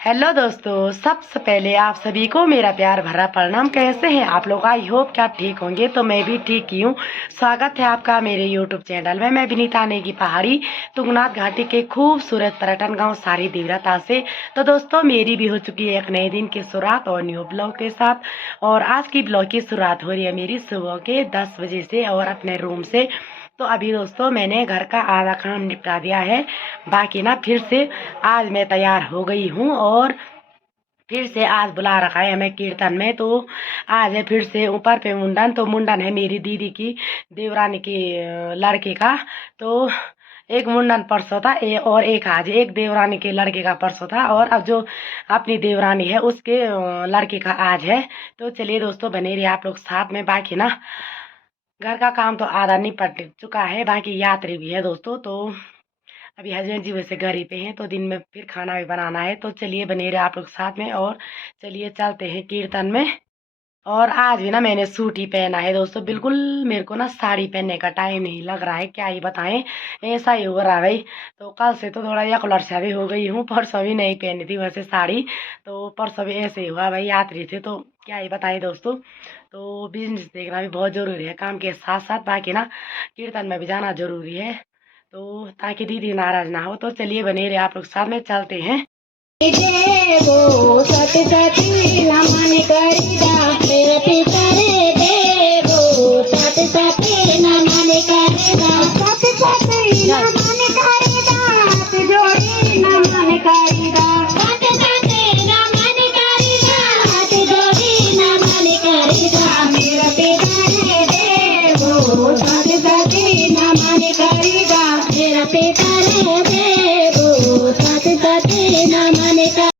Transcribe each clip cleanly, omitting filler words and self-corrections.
Hello दोस्तों, सबसे पहले आप सभी को मेरा प्यार भरा प्रणाम। कैसे हैं आप लोग? आई होप कि आप ठीक होंगे। तो मैं भी ठीक ही हूँ। स्वागत है आपका मेरे यूट्यूब चैनल में। मैं विनीता नेगी पहाड़ी, तुंगनाथ घाटी के खूबसूरत पर्यटन गांव सारी देवराता से। तो दोस्तों, मेरी भी हो चुकी है एक नए दिन की शुरुआत और न्यू ब्लॉग के साथ। और आज की ब्लॉग की शुरुआत हो रही है मेरी सुबह के 10 बजे से और अपने रूम से। तो अभी दोस्तों मैंने घर का आधा काम निपटा दिया है। बाकी ना फिर से आज मैं तैयार हो गई हूँ और फिर से आज बुला रखा है हमें कीर्तन में। तो आज है फिर से ऊपर पे मुंडन। तो मुंडन है मेरी दीदी की, देवरानी की लड़के का। तो एक मुंडन परसों था और एक आज। एक देवरानी के लड़के का परसों था और अब जो अपनी देवरानी है उसके लड़के का आज है। तो चलिए दोस्तों, बने रहिए आप लोग साथ में। बाकी ना घर का काम तो आधा निपट चुका है, बाकी यात्री भी है दोस्तों। तो अभी हस्बैंड जी वैसे घर ही पे हैं, तो दिन में फिर खाना भी बनाना है। तो चलिए बने रहे आप लोग साथ में और चलिए चलते हैं कीर्तन में। और आज भी ना मैंने सूट ही पहना है दोस्तों। बिल्कुल मेरे को ना साड़ी पहनने का टाइम नहीं लग रहा है, क्या ही बताएं। ऐसा ही हो रहा है भाई। तो कल से तो थोड़ा यकलर सा भी हो गई हूँ। परसों भी नहीं पहनी थी वैसे साड़ी, तो परसों भी ऐसे ही हुआ भाई, यात्री थे तो क्या ही बताएं दोस्तों। तो बिजनेस देखना भी बहुत जरूरी है काम के साथ साथ। बाकी ना कीर्तन में भी जाना जरूरी है, तो ताकि दीदी नाराज ना हो। तो चलिए बने रहे आप लोग साथ में, चलते हैं। देवो सत सती नमन करिदा मेरे पिता रे। देवो सत सती नमन करिदा, सत सती नमन करिदा, हाथ जोड़ी नमन करिदा, सत सती नमन करिदा, हाथ जोड़ी नमन करिदा मेरे पिता रे। देवो सत सती नमन करिदा मेरे पिता रे। देवो सत सती नमन करिदा।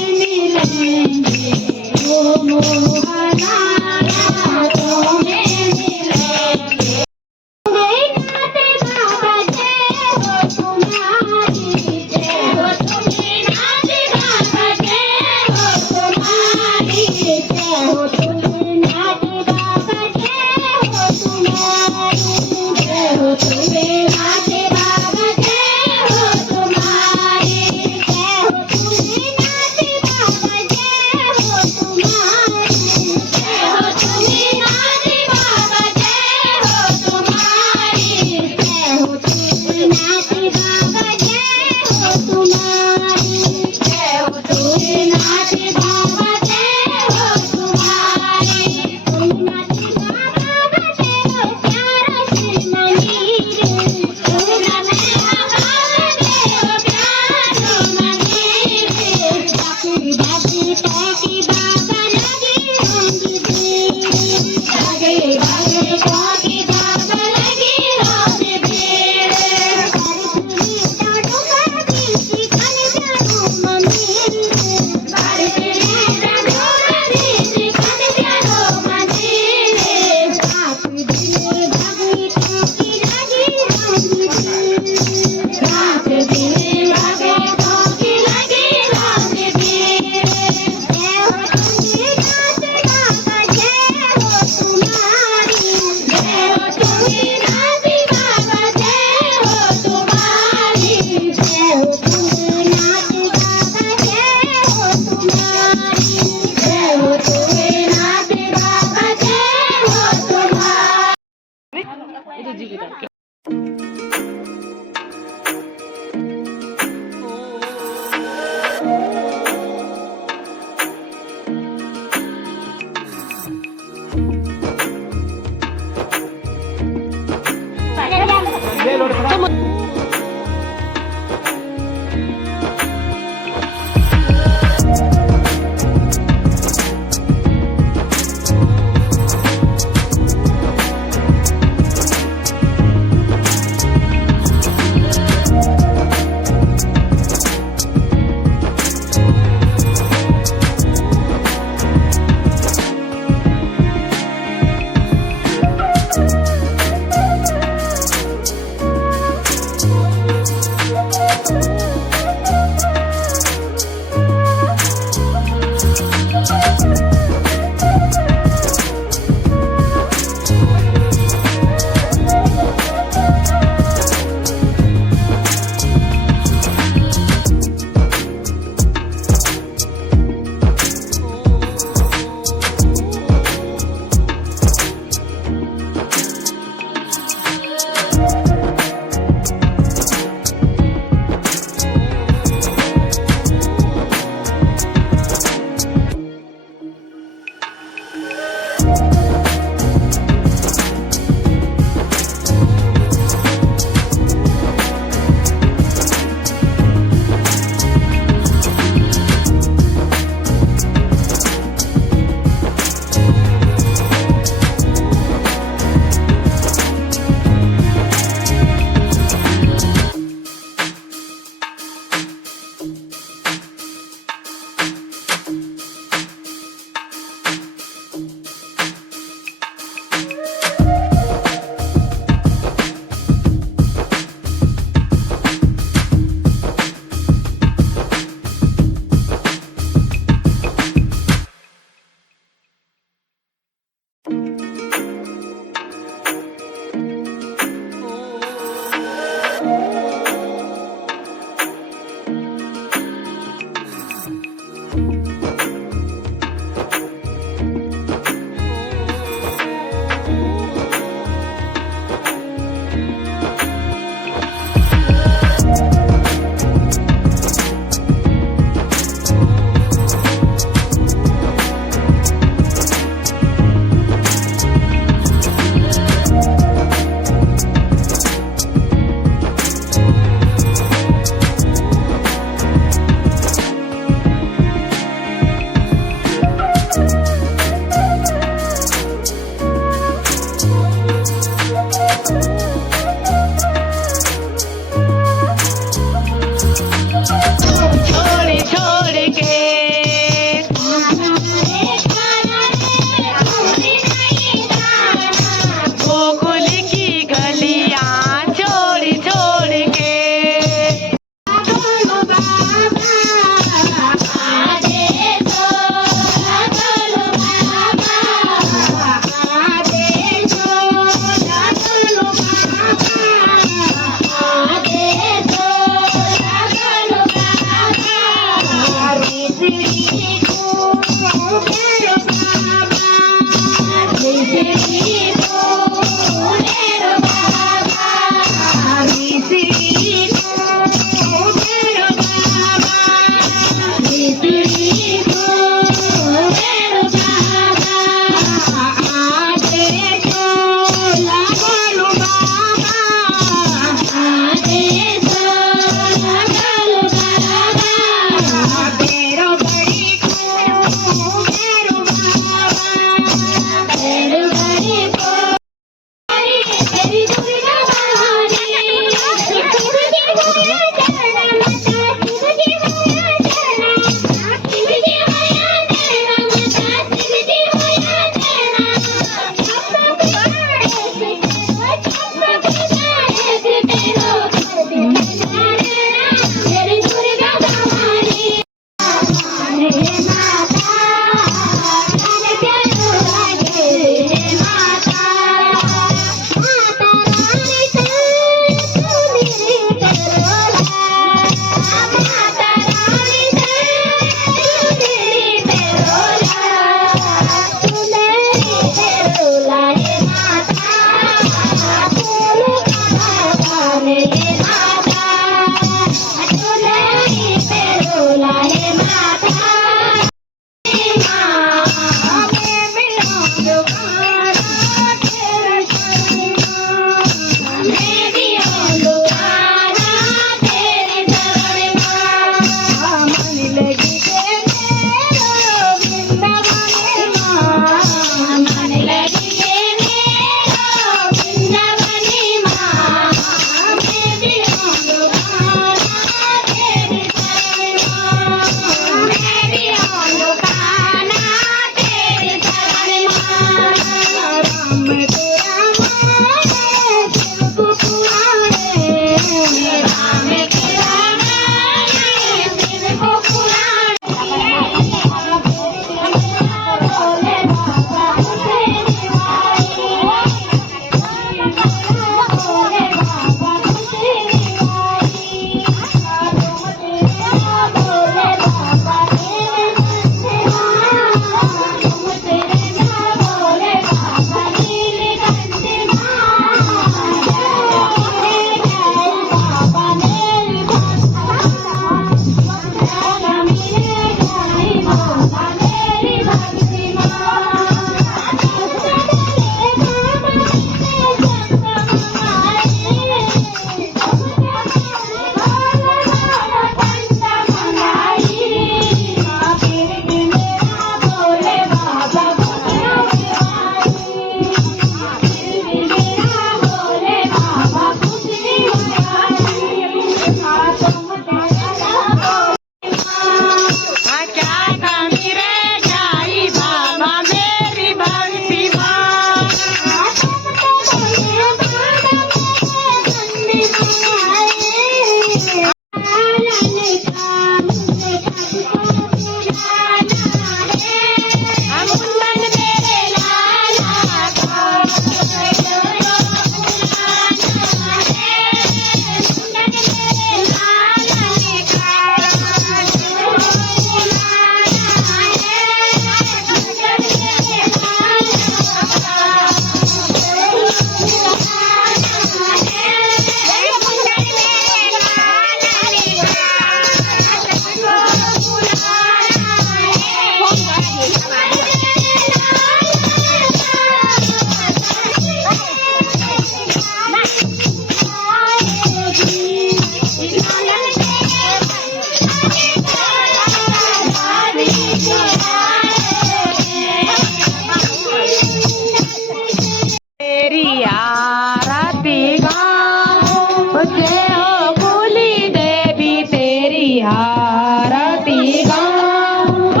तेरी आरती गाऊं जय हो भोली देवी तेरी आरती गाऊं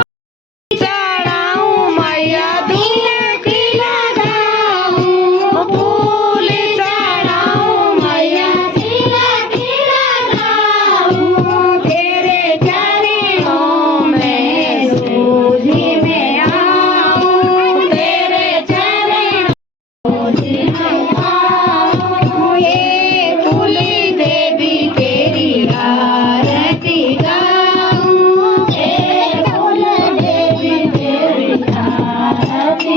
चढ़ाऊं मैया दूध लगाऊं फूल चढ़ाऊं मैया लगाऊं तेरे चरणों में सूझी में आऊं तेरे चरणों ये भोली देवी तेरी आरती गाऊं ये भोली देवी तेरी आरती